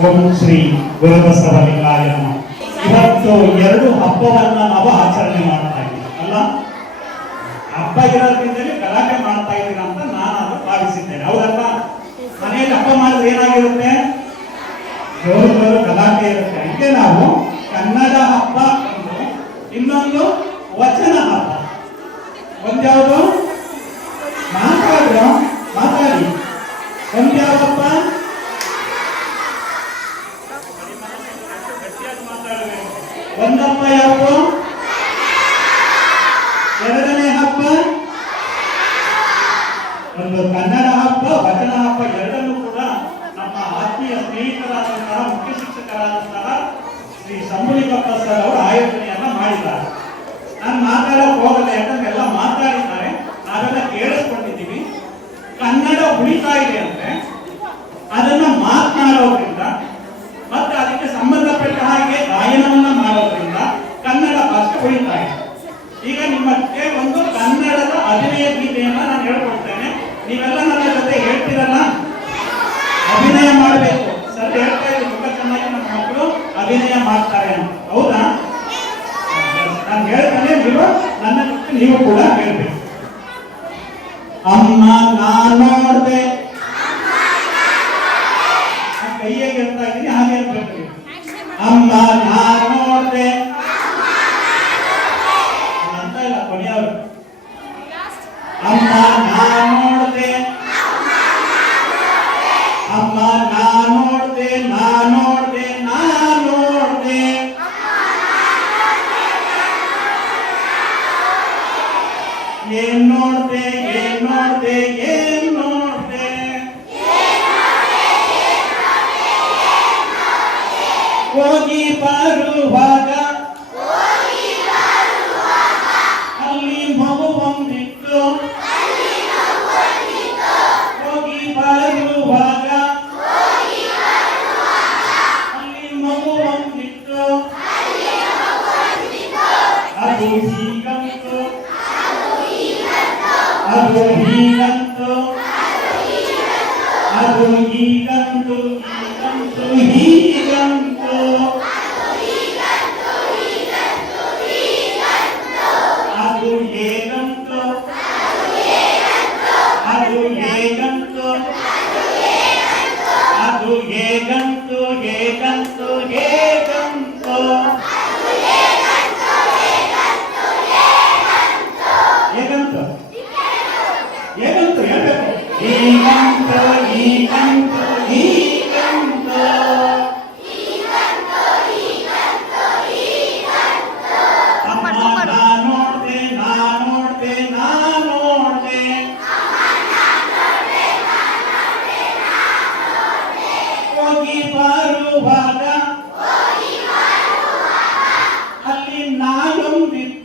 ಓಂ ಶ್ರೀ ಗುರುಬಸವಲಿಂಗಾಯ ನಮಃ ಇವತ್ತು ಎರಡು ಹಬ್ಬವನ್ನ ನಾವು ಆಚರಣೆ ಮಾಡ್ತಾ ಇದ್ದೀವಿ, ಅಲ್ಲ? ಹಬ್ಬ ಇರೋದ್ರಿಂದಲೇ ಗಲಾಟೆ ಮಾಡ್ತಾ ಇದ್ದೀರಾ ಅಂತ ನಾನು ಭಾವಿಸಿದ್ದೇನೆ. ಹೌದಲ್ಲ ಮನೆಯಲ್ಲಿ ಹಬ್ಬ ಮಾಡಿದ್ರೆ ಏನಾಗಿರುತ್ತೆ? ಜೋರು ಜೋರು ಗಲಾಟೆ ಇರುತ್ತೆ. ಅದಕ್ಕೆ ನಾವು ಒಂದು ಕನ್ನಡ ಹಬ್ಬ ವಚನ ಹಬ್ಬ ಎರಡನ್ನೂ ಕೂಡ ನಮ್ಮ ಆತ್ಮೀಯ ಸ್ನೇಹಿತರಾದಂತಹ ಮುಖ್ಯ ಶಿಕ್ಷಕರಾದಂತಹ ಶ್ರೀ ಸಂಬುಲಿಕಪ್ಪ ಸರ್ ಅವರು ಆಯೋಜನೆಯನ್ನ ಮಾಡಿದ್ದಾರೆ. ನಾನು ಮಾತಾಡಕ್ ಹೋಗಲ್ಲ, ಯಾಕಂದ್ರೆ ಎಲ್ಲ ಮಾತಾಡಿದ್ದಾರೆ. ನಾವೆಲ್ಲ ಕೇಳಿಸ್ಕೊಂಡಿದ್ದೀವಿ. ಕನ್ನಡ ಉಳಿತಾ ಇದೆ ಅಂದ್ರೆ ಆ ನಾರ್ದೆ ಅಮ್ಮಾ ನಾರ್ದೆ ಕೈಯಲ್ಲಿ ಅಂತೀರಿ ಹಾಗೆ ಅಂತೀರಿ ಅಮ್ಮಾ ನಾರ್ದೆ ಅಮ್ಮಾ ನಾರ್ದೆ ಅಂತ ಇಲ್ಲ ಕಣಿಯರು ಅಂತಾ ನಾರ್ದೆ ಅಮ್ಮಾ ನಾರ್ದೆ ಅಮ್ಮಾ ನಾರ್ದೆ ஈரந்தோ அது ஈரந்தோ ஈரந்தோ ஈரந்தோ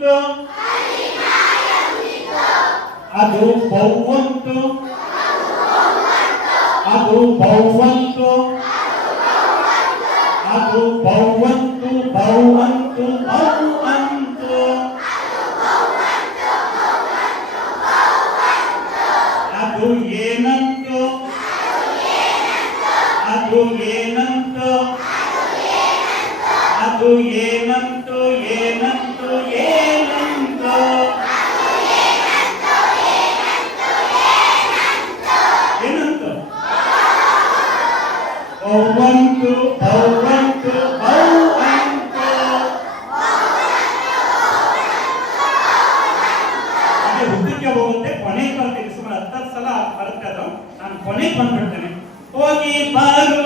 ಭೌಮಂತ ಅದು ಭೌಮಂತ ಅದು ಭೌಮಂತ ಅದು ಭೌಮಂತು ಭೌಮಂತು ಭೌಮಂತು ಅದು ಏ பார்வ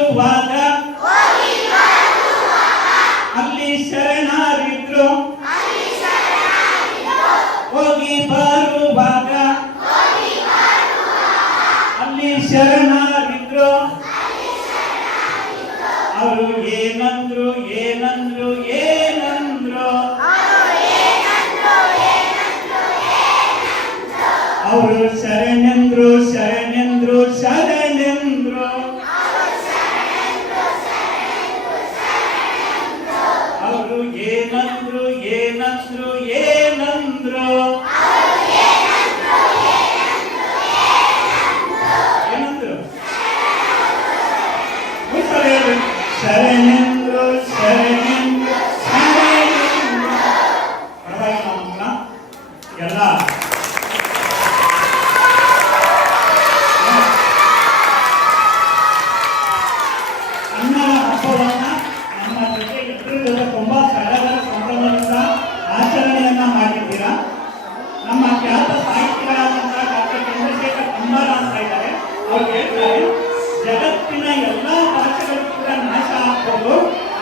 ಅವಾಗ ಹೇಳ್ತಾರೆ ಜಗತ್ತಿನ ಎಲ್ಲ ಭಾಷೆಗಳು ಕೂಡ ನಾಶ ಆಗ್ಬೋದು.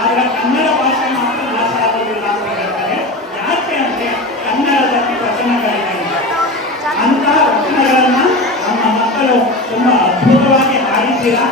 ಆದ್ರೆ ಕನ್ನಡ ಭಾಷೆ ಮಾತ್ರ ನಾಶ ಆಗೋದಿಲ್ಲ ಅಂತ ಹೇಳ್ತಾರೆ. ಯಾಕೆ ಅಂದ್ರೆ ಕನ್ನಡದಲ್ಲಿ ವಚನಗಳಿದೆ ಅಂತ ವಚನಗಳನ್ನ ನಮ್ಮ ಮಕ್ಕಳು ತುಂಬಾ ಅದ್ಭುತವಾಗಿ ಹಾಡಿದ್ದೀರಾ?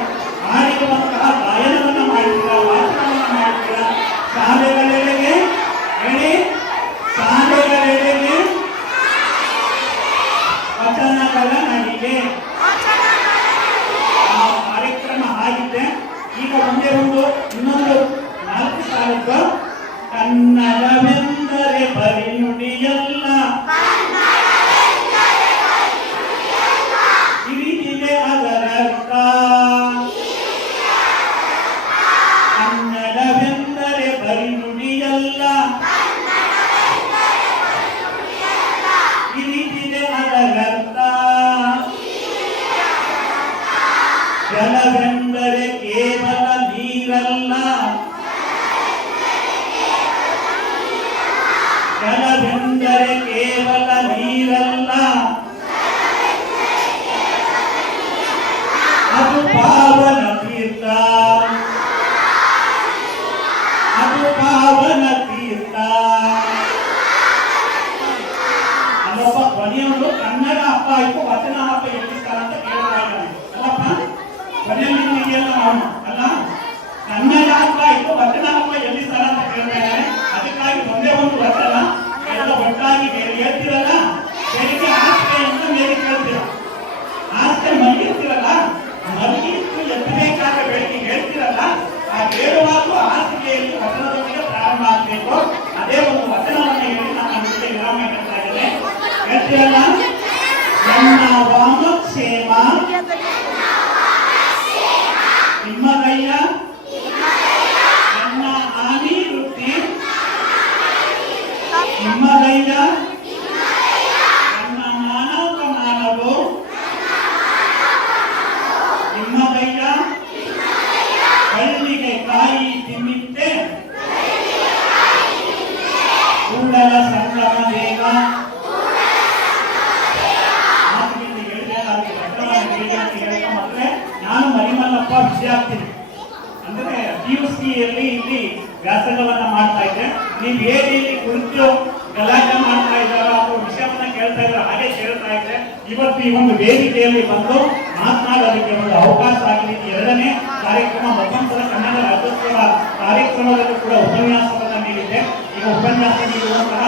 ಇದ್ದೆ ನೀವು ಏನೇಲಿ ಕುರಿತು ಗಲಾಟೆ ಮಾಡ್ತಾ ಇದ್ದಾರೋ ಅಥವಾ ವಿಷಯವನ್ನ ಕೇಳ್ತಾ ಇದ್ದಾರೋ ಹಾಗೆ ಕೇಳ್ತಾ ಇದ್ದೆ ಇವತ್ತು ಈ ಒಂದು ವೇದಿಕೆಯಲ್ಲಿ ಬಂದು ಮಾತನಾಡೋದಕ್ಕೆ ಒಂದು ಅವಕಾಶ ಆಗಲಿ ಎರಡನೇ ಕಾರ್ಯಕ್ರಮ ಮತ್ತೊಂದ್ಸಲ ಕನ್ನಡ ರಾಜ್ಯೋತ್ಸವ ಕಾರ್ಯಕ್ರಮದಲ್ಲೂ ಕೂಡ ಉಪನ್ಯಾಸವನ್ನ ನೀಡಿದ್ದೆ. ಈಗ ಉಪನ್ಯಾಸ ನೀಡುವಂತಹ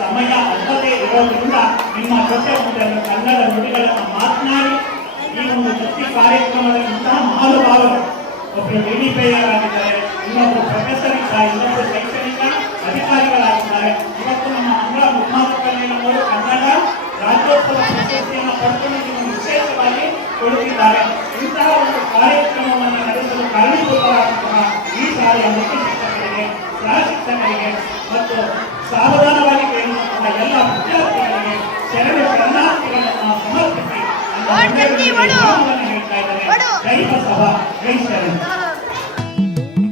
ಸಮಯ ಅಲ್ಲದೆ ಇರೋದ್ರಿಂದ ನಿಮ್ಮ ಜೊತೆ ಒಂದು ಕನ್ನಡ ನುಡಿಗಳನ್ನು ಮಾತನಾಡಿ, ಈ ಒಂದು ಪ್ರತಿ ಕಾರ್ಯಕ್ರಮದಲ್ಲಿ ಇಂತಹ ಮಹಾನುಭಾವರು. ಒಬ್ಬರು ಡಿಡಿಪಿಆರಾಗಿದ್ದಾರೆ ಇನ್ನೊಬ್ಬರು ಪ್ರೊಫೆಸರ್ ಇದ್ದಾರೆ ಇನ್ನೊಬ್ಬರು ಶೈಕ್ಷಣಿಕ ಅಧಿಕಾರಿಗಳಾಗಿದ್ದಾರೆ. ಇವತ್ತು ನಮ್ಮ ಅಂಗಳ ಮುಖ್ಯಮಂತ್ರಿಗಳು ಕನ್ನಡ ರಾಜ್ಯೋತ್ಸವ ಪ್ರಶಸ್ತಿಯನ್ನು ಪಡ್ಕೊಂಡು ನೀವು ವಿಶೇಷವಾಗಿ ಕೊಡುತ್ತಿದ್ದಾರೆ. ಇಂತಹ ಒಂದು ಕಾರ್ಯಕ್ರಮವನ್ನು ನಡೆಸಲು ಕಾರಣೀಭೂತರಾದಂತಹ ಈ ಶಾಲೆಯ ಮುಖ್ಯ ಶಿಕ್ಷಕರಿಗೆ ಸಹ ಶಿಕ್ಷಕರಿಗೆ ಮತ್ತು ಸಾವಧಾನವಾಗಿ ಕೇಳುವಂತಹ ಎಲ್ಲ ವಿದ್ಯಾರ್ಥಿಗಳಿಗೆ ಶರಣ ಶರಣಾರ್ಥಿಗಳನ್ನು ಸಮರ್ಪಿಸಿ ಹೇಳ್ತಾ ಇದ್ದಾರೆ ಓಡು. ಸಭಾ ಜೈ ಶರಣ.